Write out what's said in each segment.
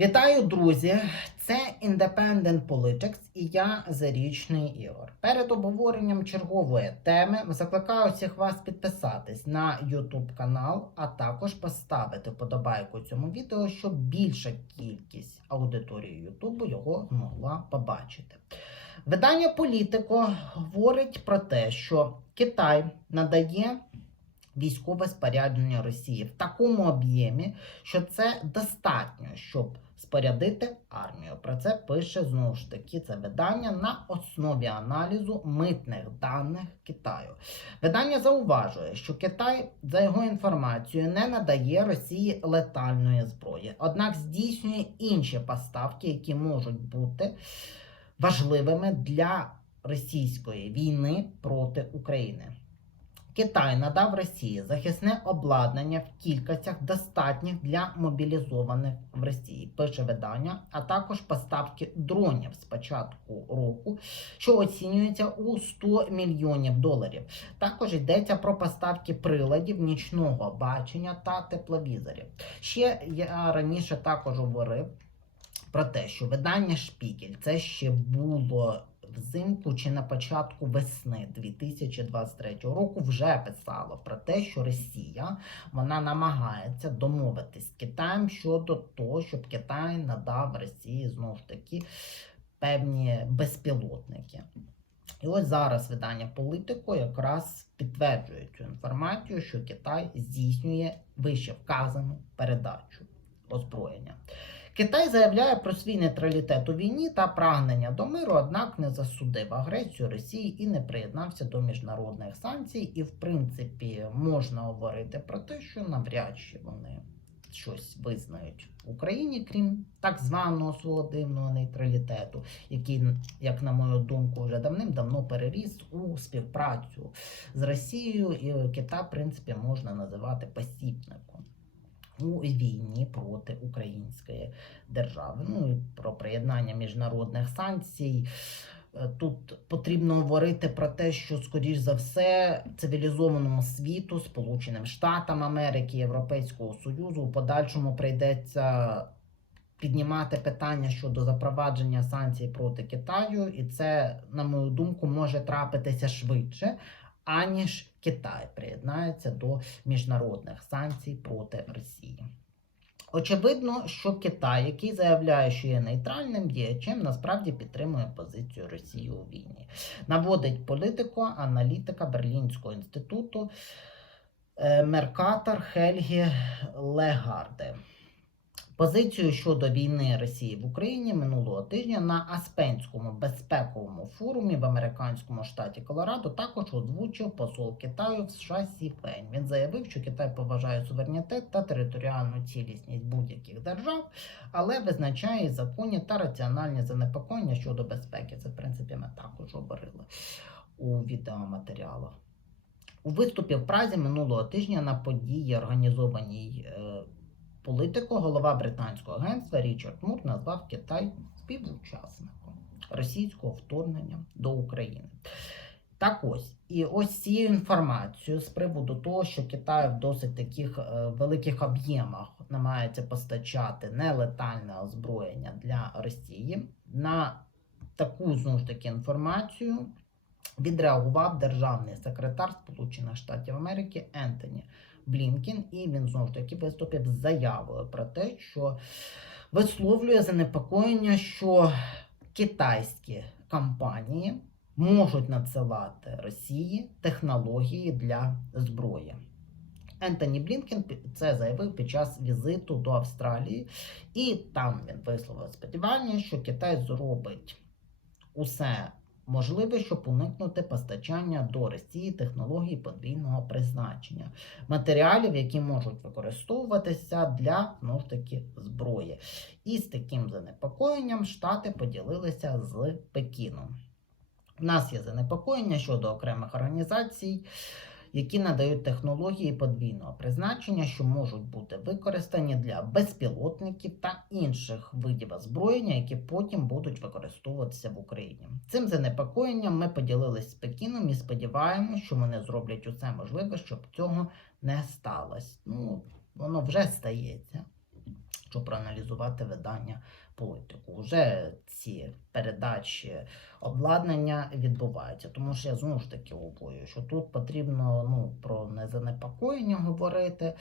Вітаю, друзі! Це Independent Politics і я Зарічний Ігор. Перед обговоренням чергової теми закликаю всіх вас підписатись на YouTube канал, а також поставити вподобайку цьому відео, щоб більша кількість аудиторії YouTube його змогла побачити. Видання Політико говорить про те, що Китай надає військове спорядження Росії в такому об'ємі, що це достатньо, щоб спорядити армію. Про це пише знову ж таки це видання на основі аналізу митних даних Китаю. Видання зауважує, що Китай, за його інформацією, не надає Росії летальної зброї, однак здійснює інші поставки, які можуть бути важливими для російської війни проти України. Китай надав Росії захисне обладнання в кількостях достатніх для мобілізованих в Росії, пише видання, а також поставки дронів з початку року, що оцінюється у 100 мільйонів доларів. Також йдеться про поставки приладів нічного бачення та тепловізорів. Ще я раніше також говорив про те, що видання Шпігель це ще було взимку чи на початку весни 2023 року вже писало про те, що Росія вона намагається домовитись з Китаєм щодо того, щоб Китай надав Росії знову ж таки певні безпілотники. І ось зараз видання Політико якраз підтверджує цю інформацію, що Китай здійснює вище вказану передачу озброєння. Китай заявляє про свій нейтралітет у війні та прагнення до миру, однак не засудив агресію Росії і не приєднався до міжнародних санкцій. І, в принципі, можна говорити про те, що навряд чи вони щось визнають в Україні, крім так званого свого дивного нейтралітету, який, як на мою думку, вже давним-давно переріс у співпрацю з Росією, і Китай, в принципі, можна називати посібником у війні проти української держави. Ну і про приєднання міжнародних санкцій. Е, Тут потрібно говорити про те, що, скоріш за все, цивілізованому світу, Сполученим Штатам Америки, Європейського Союзу у подальшому прийдеться піднімати питання щодо запровадження санкцій проти Китаю, і це, на мою думку, може трапитися швидше, аніж Китай приєднається до міжнародних санкцій проти Росії. Очевидно, що Китай, який заявляє, що є нейтральним діячем, насправді підтримує позицію Росії у війні. Наводить політико аналітика Берлінського інституту е, Меркатор Хельгі Легарде. Позицію щодо війни Росії в Україні минулого тижня на Аспенському безпековому форумі в американському штаті Колорадо також озвучив посол Китаю в США Сі Фень. Він заявив, що Китай поважає суверенітет та територіальну цілісність будь-яких держав, але визначає законні та раціональні занепокоєння щодо безпеки. Це, в принципі, ми також говорили у відеоматеріалах. У виступі в Празі минулого тижня на події, організованій Політико, голова британського агентства Річард Мур назвав Китай співучасником російського вторгнення до України. Так ось, і ось цією інформацією з приводу того, що Китай в досить таких е, великих об'ємах намагається постачати нелетальне озброєння для Росії, на таку знову ж таки інформацію відреагував державний секретар Сполучених Штатів Америки Ентоні Блінкін, і він знову ж таки виступив з заявою про те, що висловлює занепокоєння, що китайські компанії можуть надсилати Росії технології для зброї. Ентоні Блінкен це заявив під час візиту до Австралії, і там він висловив сподівання, що Китай зробить усе можливе, щоб уникнути постачання до Росії технологій подвійного призначення, матеріалів, які можуть використовуватися для ну, таки зброї. І з таким занепокоєнням Штати поділилися з Пекіном. У нас є занепокоєння щодо окремих організацій які надають технології подвійного призначення, що можуть бути використані для безпілотників та інших видів озброєння, які потім будуть використовуватися в Україні. Цим занепокоєнням ми поділились з Пекіном і сподіваємося, що вони зроблять усе можливе, щоб цього не сталося. Ну, воно вже стається. Щоб проаналізувати видання політику. Уже ці передачі обладнання відбуваються. Тому що я знову ж таки говорю, що тут потрібно ну, про незанепокоєння говорити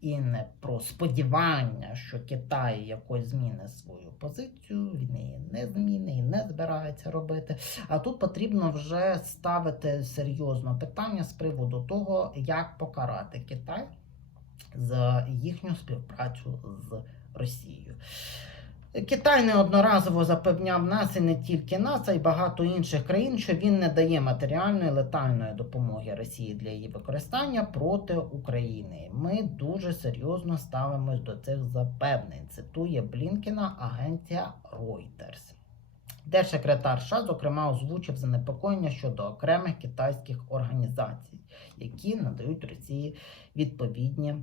і не про сподівання, що Китай якось зміни свою позицію, він її не зміни і не збирається робити. А тут потрібно вже ставити серйозно питання з приводу того, як покарати Китай за їхню співпрацю з Росією. Китай неодноразово запевняв нас і не тільки нас, а й багато інших країн, що він не дає матеріальної летальної допомоги Росії для її використання проти України. Ми дуже серйозно ставимось до цих запевнень. Цитує Блінкена агенція Reuters. Держсекретар США, зокрема, озвучив занепокоєння щодо окремих китайських організацій, які надають Росії відповідні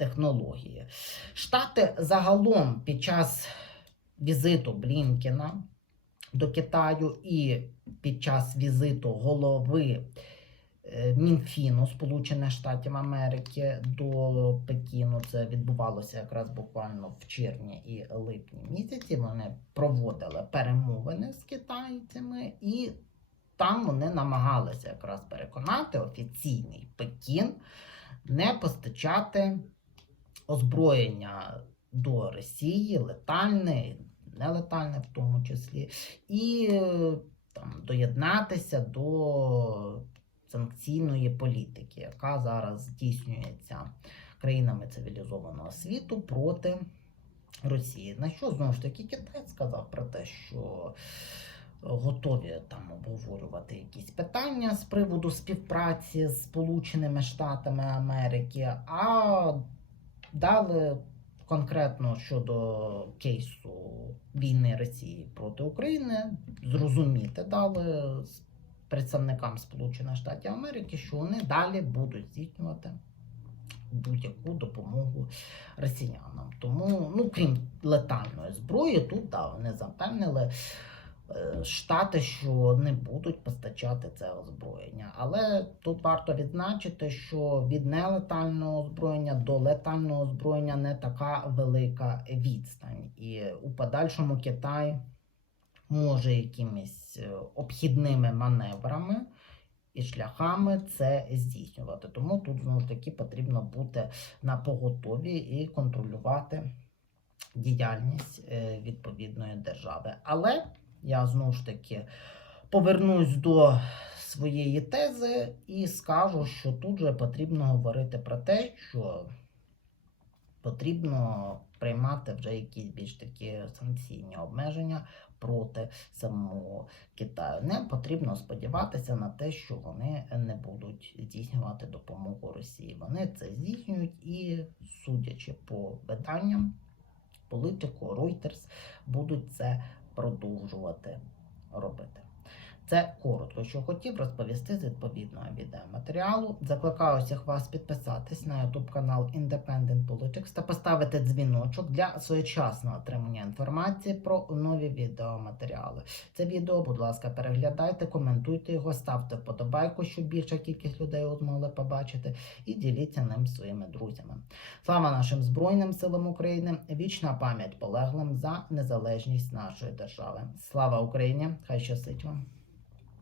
технології. Штати загалом під час візиту Блінкена до Китаю і під час візиту голови е, Мінфіну Сполучених Штатів Америки до Пекіну, це відбувалося якраз буквально в червні і липні місяці. Вони проводили перемовини з китайцями і там вони намагалися якраз переконати офіційний Пекін не постачати озброєння до Росії, летальне, нелетальне в тому числі, і е, там, доєднатися до санкційної політики, яка зараз здійснюється країнами цивілізованого світу проти Росії. На що знову ж таки Китай сказав про те, що готові там обговорювати якісь питання з приводу співпраці з Сполученими Штатами Америки, а дали конкретно щодо кейсу війни Росії проти України, зрозуміти дали представникам Сполучених Штатів Америки, що вони далі будуть здійснювати будь-яку допомогу росіянам. Тому, ну крім летальної зброї, тут да, вони запевнили. Е, Штати, що не будуть постачати це озброєння. Але тут варто відзначити, що від нелетального озброєння до летального озброєння не така велика відстань. І у подальшому Китай може якимись е, обхідними маневрами і шляхами це здійснювати. Тому тут знову ж таки потрібно бути на поготові і контролювати діяльність е, відповідної держави. Але я знову ж таки повернусь до своєї тези і скажу, що тут же потрібно говорити про те, що потрібно приймати вже якісь більш такі санкційні обмеження проти самого Китаю. Не потрібно сподіватися на те, що вони не будуть здійснювати допомогу Росії. Вони це здійснюють і, судячи по виданням, політику Reuters будуть це продовжувати робити. Це коротко, що хотів розповісти з відповідного відеоматеріалу. Закликаю всіх вас підписатись на YouTube канал Independent Politics та поставити дзвіночок для своєчасного отримання інформації про нові відеоматеріали. Це відео, будь ласка, переглядайте, коментуйте його, ставте вподобайку, щоб більша кількість людей змогли побачити, і діліться ним своїми друзями. Слава нашим Збройним силам України! Вічна пам'ять полеглим за незалежність нашої держави. Слава Україні! Хай щастить вам!